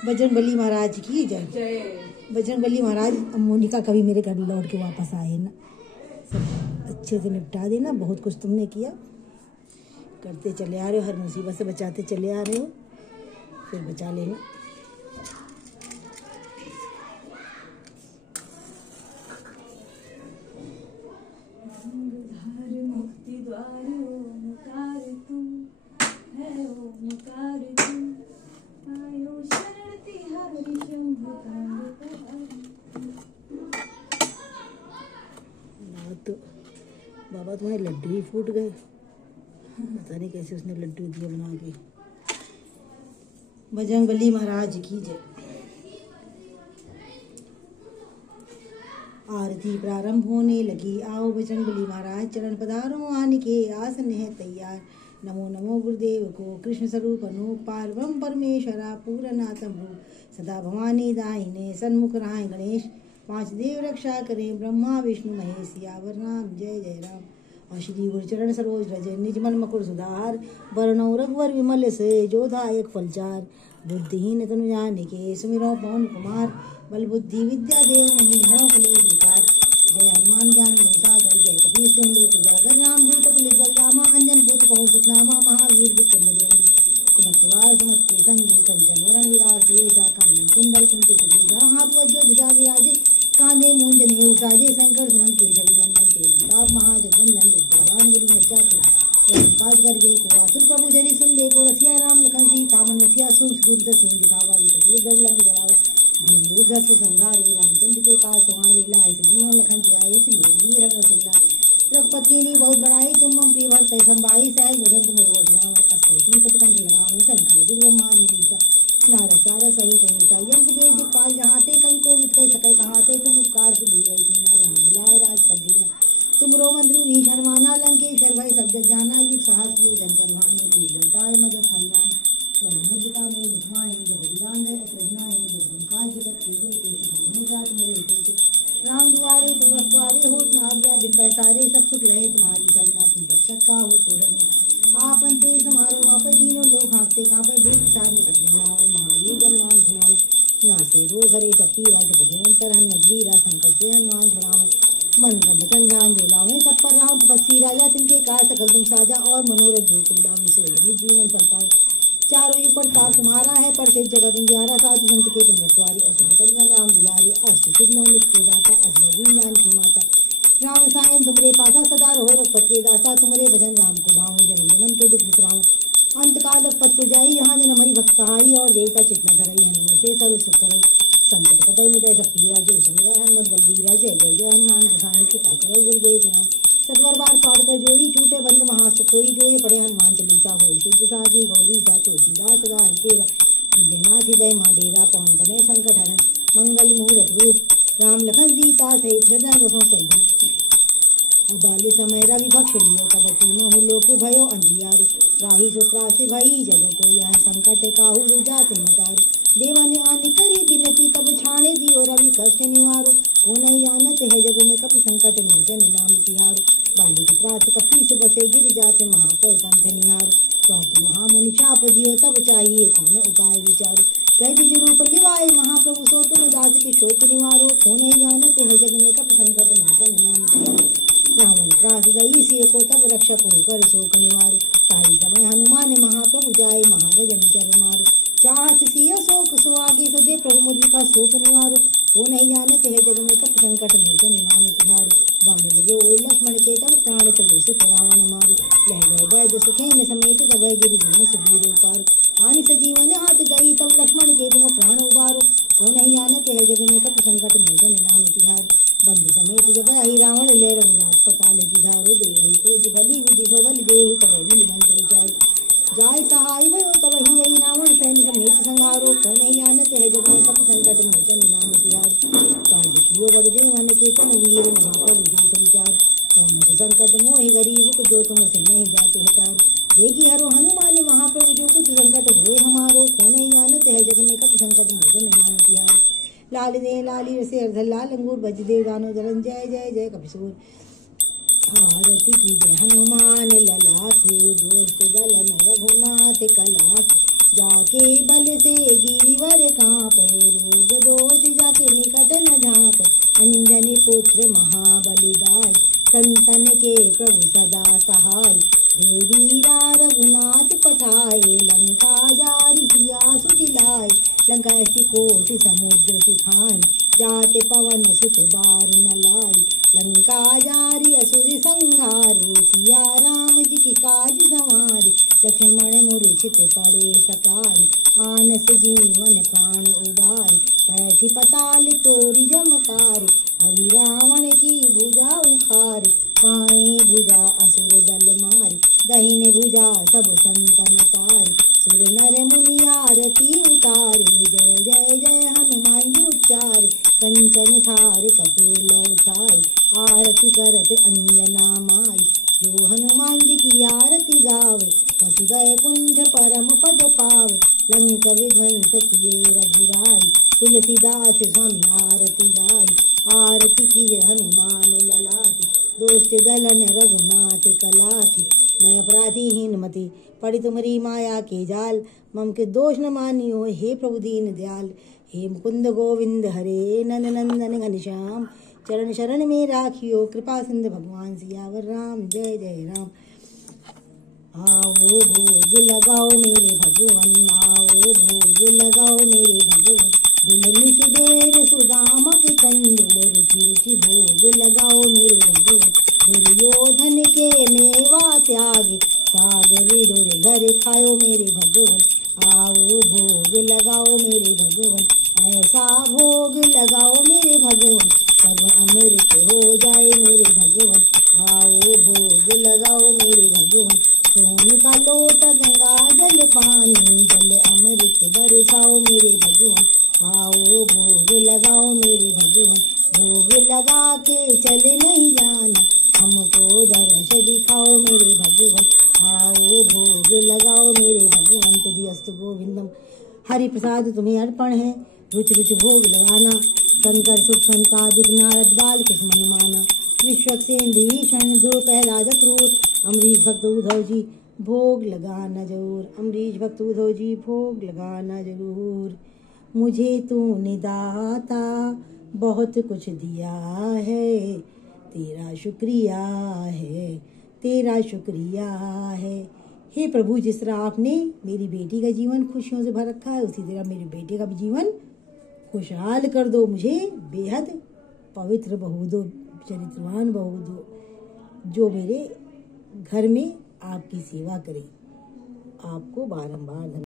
बजरंगबली महाराज की जय। बजरंगबली महाराज, मोनिका कभी मेरे घर लौट के वापस आए ना, सब अच्छे से निपटा देना। बहुत कुछ तुमने किया, करते चले आ रहे हो, हर मुसीबत से बचाते चले आ रहे हो, फिर बचा लेना। तो बाबा तुम्हारे लड्डू ही फूट गए, पता नहीं कैसे उसने लड्डू दिए बना के। बजरंगबली महाराज की जय। आरती प्रारंभ होने लगी। आओ बजरंगबली महाराज चरण पधारो, आने के आसन है तैयार। नमो नमो गुरुदेव को, कृष्ण स्वरूप अनूप पार्वम परमेश्वरा पूरनाथम रूप। सदा भवानी दाहिने सन्मुख राय गणेश, पांच देव रक्षा करें ब्रह्मा विष्णु महेश। सियावर राम जय जय राम। और श्री गुरुचरण सरोज रज निज मन मकुर सुधार। वर्णौ रघुवर विमल से जो दायक फलचार। बुद्धिहीन तनु जानिके सुमिरौ पवन कुमार। बल बुद्धि विद्या देव मुनि हरौ कलेश विकार। जय हनुमान ज्ञान गुण सागर, जय कपीस तिहुँ लोक उजागर। राम दूत तुल्य बलरामा, अंजन पुत्र पवन सुत नामा। महावीर विक्रम बजरंगी, कुमति निवार सुमति के संगी। कंचन वरण विराज वेसा, कानन कुंडल कुंचित केसा। हाथ वज्र ध्वजा विराजे, कांधे मूंज जनेऊ साजे। शंकर सुमन केसरी नंदन तेज प्रताप, महाजगवंदन विद्यावान गुणी चातुर। काज कर गे को आसुर, प्रभु जनि सुन बे को। रसिया राम लखन सीता मन रसिया, सूक्ष्म रूप धरि दिखावा। विकट रूप धरि लंक जरावा, दीन रूप धरि संहारी। रामचंद्र के काज संवारी, लाए संजीवन लखन जियाए। इसलिए वीर रसुल्ला रघुपति ने बहुत बड़ाई। तुम मम प्रिय भक्त संभाई, सहज वदन तुम रोज गाँव। अस्तु श्रीपति कंठ लगावे, सनकादिक ब्रह्मादि मुनीसा। नारद सारद सहित अहिसा, यम कुबेर दिक्पाल जहाते। कवि कोविद कहि सकै कहाते, तुम उपकार सुग्रीव कीना। राम मिलाए राजपद दीना, तुमरो मंत्र भीषण माना। लंकेश्वर भय सब जग जाना, युग सहस्र योजन पर भानु। लीलताय मजर फलना, मुद्रिका में मुखमाहि। जगदीरांग अत्रघनाहि, जगदंकाय जगत कीजे। तेसि भवनो जात मरे तेसि, राम दुआरे तुम रखवारे। होत न आज्ञा बिन पैसारे, सब सुख रहे तुम्हारी सरना। तुम रक्षक काहू को डरना, आपन ते समारो। आपै तीनों लोग हाँकते काँपै, भूत पिशाच निकट नहीं आवै। महावीर जब नाम सुनावै, नासे रोग हरे सब पीरा। जपत निरंतर हनुमत वीरा, संकट से हनुमान छुड़ावै। मन क्रम वचन ध्यान जो लावै, सब पर राम तपस्वी राजा। तिनके काज सकल तुम साजा, और मनोरथ जो कोई लावै। सोई अमित जीवन फल पावै, चारों युग प्रताप तुम्हारा है। प्रसिद्ध जगत उजियारा, साधु संत के तुम रखवारे। असुर निकंदन राम दुलारे, अष्ट सिद्धि नौ निधि के दाता। अजगर दीन जानकी माता, राम रसायन तुमरे पासा। सदा रहो रघुपति के दासा, तुमरे भजन राम को भावै। जन्म जन्म के दुख बिसरावै, अंत काल रघुपति पुजाई। यहाँ जन्म हरि भक्त कहाई, और देवता चित्त न धरई। हनुमत से सर्व सुख करई, संकट कटई मिटई सब पीरा। जो सुमिरै हनुमत बलबीरा, जय जय जय हनुमान गोसाई। कृपा करो गुरुदेव जनाई, सतवर बार पाठ कर जोई। छूटे बंद महासुख होई, जो ये पढ़े हनुमान चालीसा होई। सिद्ध साकी गौरी सा, तुलसीदास सदा हरितेरा। कीजनाथ हृदय मां डेरा, पवन तनय संकट हरन। मंगल मुहूर्त रूप, राम लखन सीता सहित। हृदय बसों सब भूप, और बाल्य समय रवि बक्ष लियो। तब तीनों लोक भयो अंधियारु, राही सो त्रासि भई जग को। यह संकट काहू जाते न तारु। देवन आन करी बिनती, तब छाड़े दियो रवि कष्ट निवारो। को नहीं जानत है जग में, कपि संकट मोचन नाम तिहारो। बालिक त्रास कपि से बसे, गिर जाते महाप्रभु पंथ निहारो। क्योंकि महामुनि शाप दियो, तब चाहिए कौन उपाय विचारो। कह दिज रूप लिवाए महाप्रभु, सो तुम दास के शोक निवारो। को नहीं जानत है जग में, कपि संकट मोचन नाम तिहारो। रावण त्रास दई सिय को, तब रक्षक होकर शोक निवारो। ताई समय हनुमान महाप्रभु जाए, महाराज निचर मारो। चाहत सिय शोक सुहागे, सदे प्रभु मुद्रिका शोक निवारो। को नहीं जानत है जग में, कपि संकट मोचन नाम तिहारो। बाण लगे ओय लक्ष्मण के, तब प्राण तजो सुत रावण मारो। लह गए बैद सुखेन समेत, तब गिरिधन सुबीर पारो। आनि सजीवन हाथ दई, तब लक्ष्मण के तुम प्राण उबारो। को नहीं जानत है जग में, कपि संकट मोचन नाम तिहारो। बंधु समेत जब आई रावण, ले रघुनाथ पताल सिधारो। देवहि पूज बलि विधि सो, बलि देहु तब मिलि मंत्र विचारो। जाय सहाय भयो तब ही आई, रावण सैन्य समेत संहारो। को नहीं जानत है जग में, कपि संकट मोचन नाम तिहारो। काज कियो बड़ देवन के, तुम वीर महाप्रभु देख विचारो। कौन सो संकट मोहि गरीब को, जो तुम से नहीं जाते हटारो। बेगी हरो हनुमान महाप्रभु, जो कुछ संकट होए हमारो। को नहीं जानत है जग में, कपि संकट मोचन नाम तिहारो। लाल दे लाली रसे अर्धल लाल अंगूर, बज देव दानो दलन। जय जय जय कपिसूर। आरती की जय हनुमान लला की, दोस्त दलन रघुनाथ कला की। जाके बल से गिरिवर कांपे, रोग दोष जाके निकट न झांक, अंजनी पुत्र महाबलिदाय, संतन के प्रभु सदा सहाय, देवीरा रघुनाथ पठाए, लंका जारि सिया सुति लाए, लंका ऐसी कोटि समुद्र सिखाई, जाते पवन सुत बार न लाई, लंका जारी असुर संहारे, सिया राम जी की काज संवारे, लक्ष्मण मूर्छित पड़े सकारे, आनस जीवन प्राण उबारे, बैठी पताल तोरी जमकारे, आई रावण की भुजा उखारे, बाएं भुजा असुर दल मारे, दहिने भुजा सब संतन तारे, सुर नर मुनि आरती उतारे, जय जय जय हनुमान जी उच्चारे, कंचन थार कपूर लो छाई, आरती करत अंजना माई, जो हनुमान जी की आरती गावे, बस वैकुंठ परम पद पावे, लंक विध्वंस किए रघुराई, तुलसीदास स्वामी आरती गाई, आरती कीजे हनुमान लला की, दोष्ट दलन रघुनाथ कला की, मैं अपराधीहीन मति पड़ी तुम्हारी माया के जाल, मम के दोष न मानियो हे प्रभु दीन दयाल, हे मुकुंद गोविंद हरे नंद नंदन घनश्याम, चरण शरण में राखियो कृपा सिंध भगवान सियावर राम, जय जय राम। आओ भोग लगाओ मेरे भगवन, आओ भोग लगाओ मेरे भगवन, दुल्हन की देर सुदामा के तंदुल, रुचि रुचि भोग लगाओ मेरे भगवन, दुर्योधन के मेवा त्याग, सागर डोरे घर खाओ मेरे भगवन, आओ भोग लगाओ मेरे भगवन, ऐसा भोग लगाओ मेरे भगवन, सर्व अमृत हो जाए मेरे भगवन, आओ भोग लगाओ मेरे भगवन, सोने का लोटा गंगा जल पानी, जल अमृत बरसाओ मेरे भगवन, आओ भोग लगाओ मेरे भगवन, भोग लगा के चले नहीं जाना, हमको दर्श दिखाओ मेरे भगवन, आओ भोग लगाओ मेरे भगवन, तुझियस्तु गोविंदम, हरि प्रसाद तुम्हें अर्पण है, रुचि रुचि भोग लगाना, शंकर सुख संतादिक नारद बाल कृष्ण मनुमाना, विश्वक्सेन विभीषण ध्रुव प्रहलाद क्रूर, अम्बरीश भक्त उद्धव जी भोग लगाना जरूर, अम्बरीश भक्त उद्धव जी भोग लगाना जरूर। मुझे तूने दाता बहुत कुछ दिया है, तेरा शुक्रिया है, तेरा शुक्रिया है। हे प्रभु, जिस तरह आपने मेरी बेटी का जीवन खुशियों से भर रखा है, उसी तरह मेरे बेटे का भी जीवन खुशहाल कर दो, मुझे बेहद पवित्र बहू दो, चरित्रवान बहू दो, जो मेरे घर में आपकी सेवा करे। आपको बारंबार